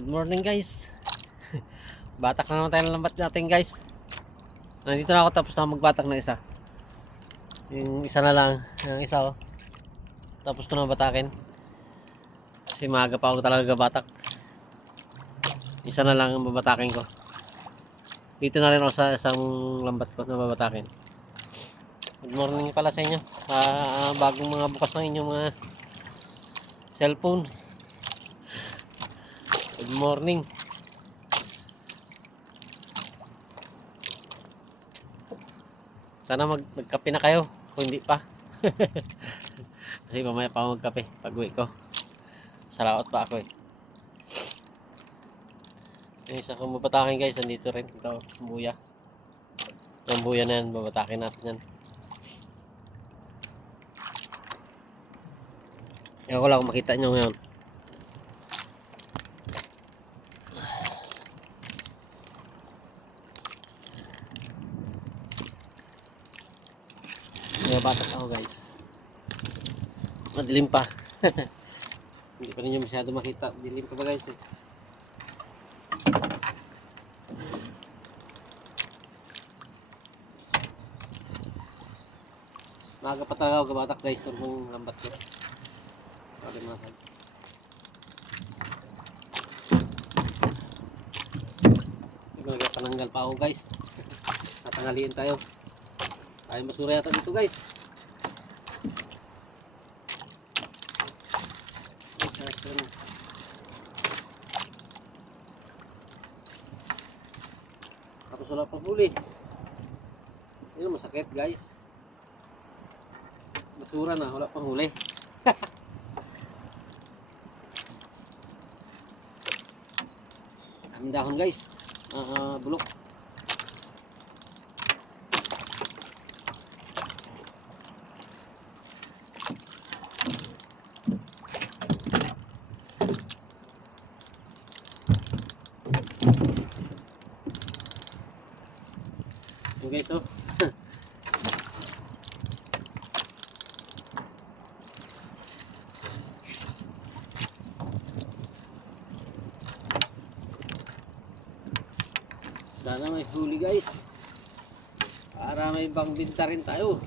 Good morning guys. Batak na naman tayo ng lambat natin guys. Nandito na ako tapos na magbatak na isa. Yung isa na lang, yung isa oh. Tapos ko na batakin. Kasi maaga pa ako talaga batak. Isa na lang ang babatakin ko. Dito na rin ako sa isang lambat ko na babatakin. Good morning pala sa inyo. Bagong mga bukas ng inyong mga cellphone. Good morning. Sana magkape na kayo kung hindi pa. Kasi mamaya pa ako magkape pag uwi ko. Salaot pa ako eh. Yung isa kong babatakin guys, nandito rin. Ito, buya. Yung buya na yan, babatakin natin yan. Ewan ko lang kung makita nyo ngayon. Batak ako guys. Madilim pa. Hindi pa ninyo masyado makita. Dilim pa ba guys eh. Maaga pa talaga ako gabatak guys. Ang lambat ko. Pwede masag. Pananggal pa ako guys. Tatangaliin tayo. Ay basura yata dito guys. Tapos wala pang huli. Yun masakit guys. Basura na, wala pang huli. Daming dahon guys. Bulok. Guys oh. Sana may huli guys. Para may pangbinta rin tayo.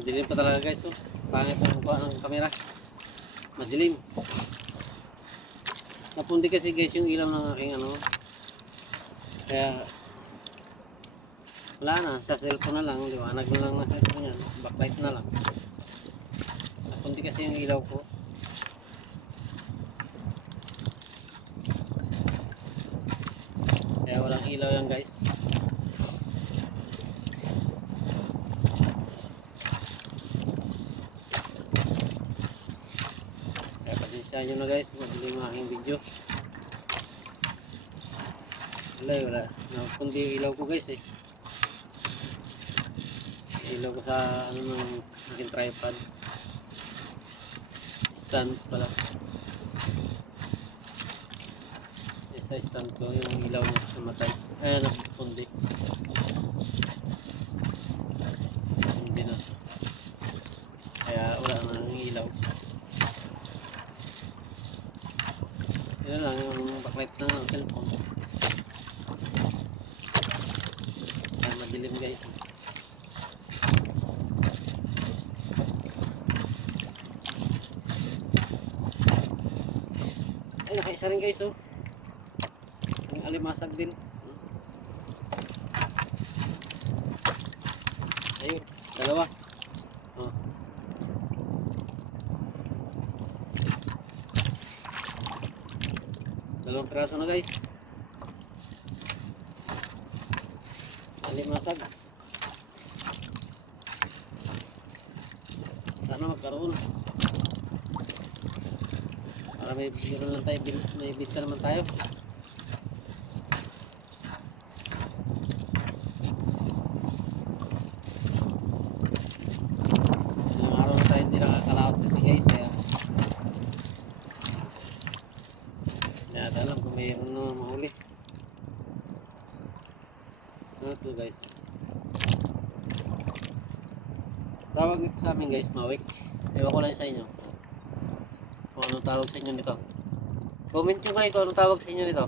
Madilim pa talaga guys oh. Pangit ang mukha ng kamera. Madilim. Napundi kasi guys yung ilaw ng aking ano. Kaya wala na, sa cellphone na lang, liwanag na lang sa cellphone yan. Backlight na lang. Napundi kasi yung ilaw ko. Kaya walang ilaw yan guys. Pasensya nyo na guys, madilim ang aking video. Wala. Napundi ilaw ko guys eh. Ilaw ko sa ano ng aking tripod. Stand pala. Sa stand ko yung ilaw namatay. Ayan, napundi. Hindi na. Kaya wala nang ilaw. Yun lang yung backlight na ng cellphone. Kaya madilim guys. Ay nakaisa rin guys oh. Yung alimasag din. Ayun, dalawa. Oh. Dalawang piraso na guys. Alimasag. Sana magkaroon. Para may biro lang tayo, may bista naman tayo. Ilang araw na tayo hindi nakakala Ano to guys? Tawag nito sa amin guys, mawik. Ewan ko lang sa inyo. Kung anong tawag sa inyo nito. Comment nyo kayo kung anong tawag sa inyo nito.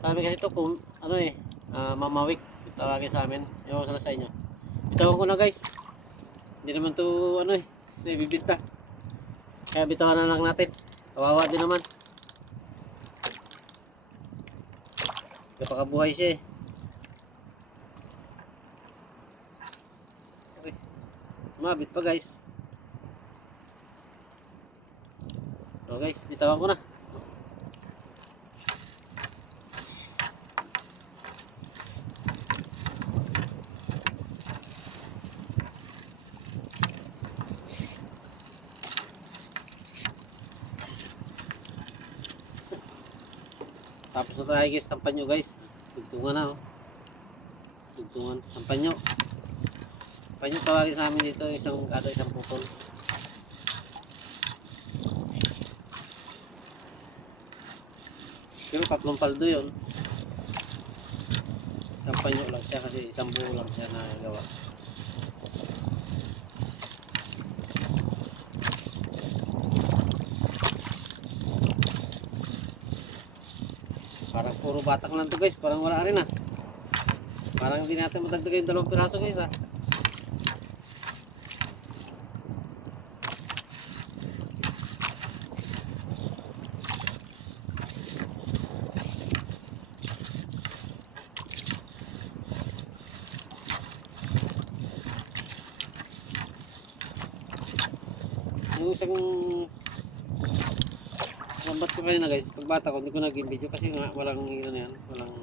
Sabi kasi ito kung ano mamawik. Tawagin sa amin. Ewan ko sa inyo. Bitawan ko na guys. Hindi naman to naibibita. Kaya bitawan na lang natin. Kawawa din naman. Kapakabuhay siya eh. Okay. Mabit pa guys. So guys, bitawan ko na. Tapos na tayo guys, sampan nyo guys. Tugtungan na oh. Tugtungan, sampan nyo. Sampan nyo, tawagin sa amin dito isang pupol. Pero 3 paldo yun. Sampan nyo lang siya kasi isang buo lang siya na gawa. Parang puro batak lang to guys, parang wala rin ah. Parang hindi natin matagdagan yung 2 piraso guys ah. Yung isang lambat ko kanina guys, pagbata ko hindi ko naging video kasi nga walang yan, walang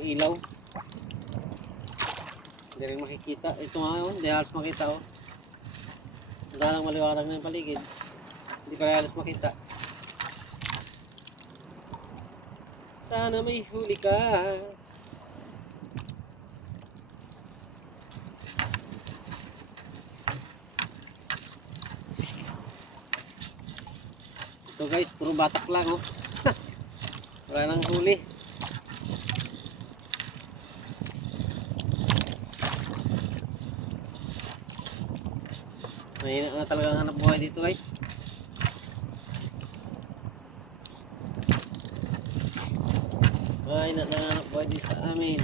ilaw. Hindi rin makikita. Ito nga oh, hindi halos makita oh. Dalang maliwanag na yung paligid. Hindi pa halos makita. Sana may huli ka. Ito guys, puro batak lang oh. Wala nang huli. Mahina na talaga ang hanap buhay dito guys. Mahina na ang hanap buhay dito sa amin.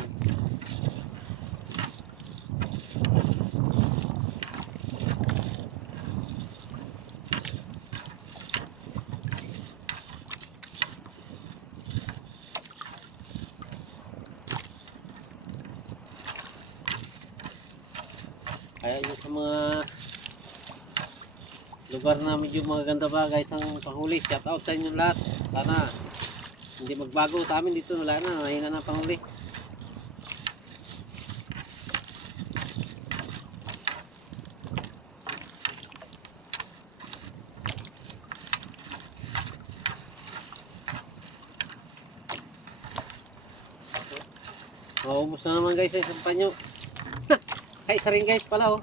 Kaya yun sa mga lugar na medyo magaganda ba guys ang panghuli, shout out sa inyo lahat. Sana hindi magbago sa amin dito, wala na, mahina na panghuli. Maubos na naman guys sa isang panyo. Ay, isa rin guys pala oh.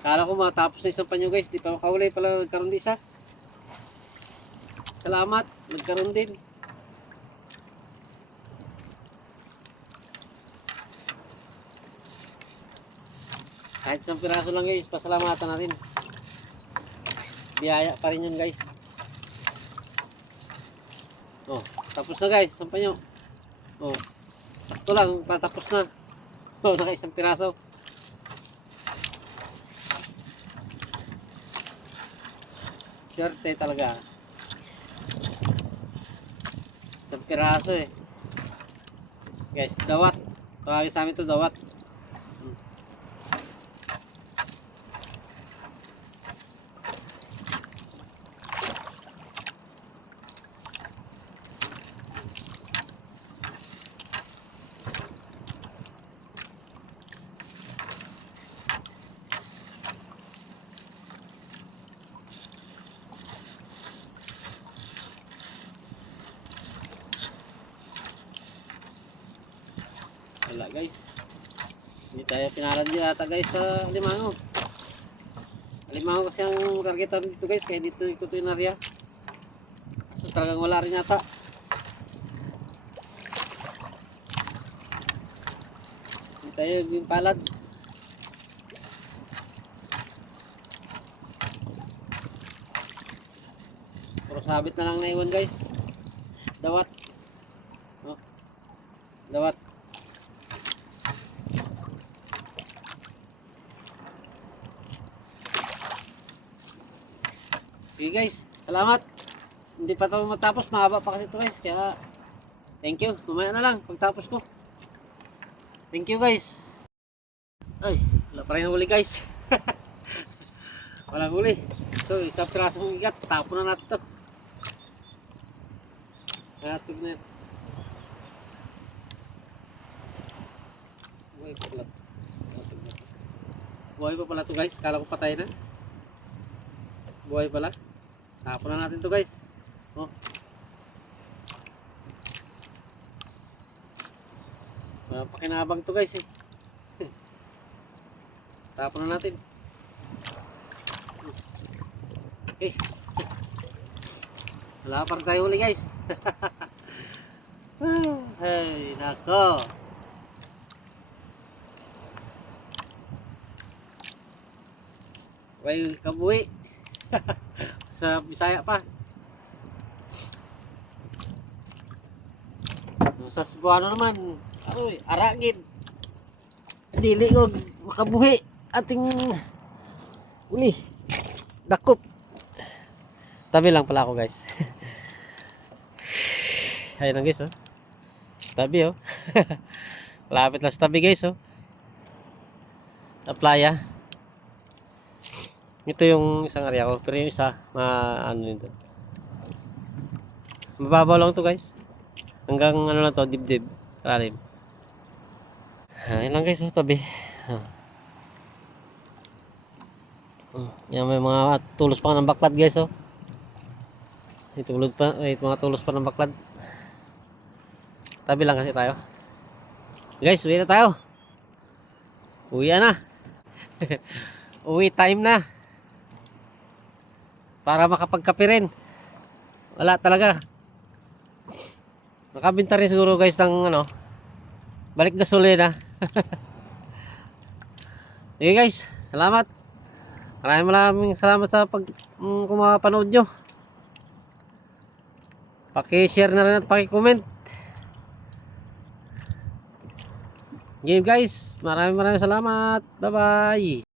Kala ko matapos na isang panyo guys, di pa makahuli pala, nagkaroon din isa. Salamat, nagkaroon din. Kahit isang piraso lang guys, pasalamatan natin. Biyaya pa rin yun guys. Oh, tapos na guys, isang panyo. Oh, sakto lang, patapos na. Oh, naka isang piraso. Swerte talaga. Isang piraso eh. Guys, dawat. Tawagin sa amin to dawat. Wala guys, hindi tayo pinalan dito ata guys sa Alimango. Alimango kasi ang targetan dito guys, kaya dito ito yung area. So, talagang wala rin yata. Hindi tayo yung palad. Puro sabit na lang naiwan guys. Dawat. Oh, dawat. Okay guys, salamat. Hindi pa ito matapos, mahaba pa kasi ito guys. Kaya thank you. Mamaya na lang pagtapos ko. Thank you guys. Ay, wala pa rin huli guys. Walang huli. So, isang pirasong ikat. Tapon na natin ito. Natig na yan. Buhay pa pala. Buhay pa pala ito guys. Kala ko patay na. Buhay pala. Tapon na natin ito guys. Oh. Pakinabang ito guys eh. Tapon na natin. Okay. Wala pa rin tayo huli guys. Ay, nako. May kabuhi. Sa Bisaya pa. Sa Cebuano naman, aroy, aragid. Dili ko makabuhi ating uli. Dakop. Tabi lang pala ako guys. Ayun lang guys oh. Tabi oh. Lapit lang sa tabi guys oh. Sa playa. Ito yung isang area ko, pero yung isa ano nito. Mababaw lang to guys. Hanggang ano lang to, dibdib, kalalim. Ayun lang guys oh, tabi. Yan may mga tulos pa ng baklad guys oh. Itulod pa, mga tulos pa ng baklad. Tabi lang kasi tayo. Guys, uwi na tayo. Uwi na. Uwi time na. Para makapagkape rin. Wala talaga. Nakabinta rin siguro guys ng ano, balik gasolina. Okay guys, salamat. Maraming salamat sa kumapanood nyo. Paki-share na rin at paki-comment. Okay guys, maraming salamat. Bye bye.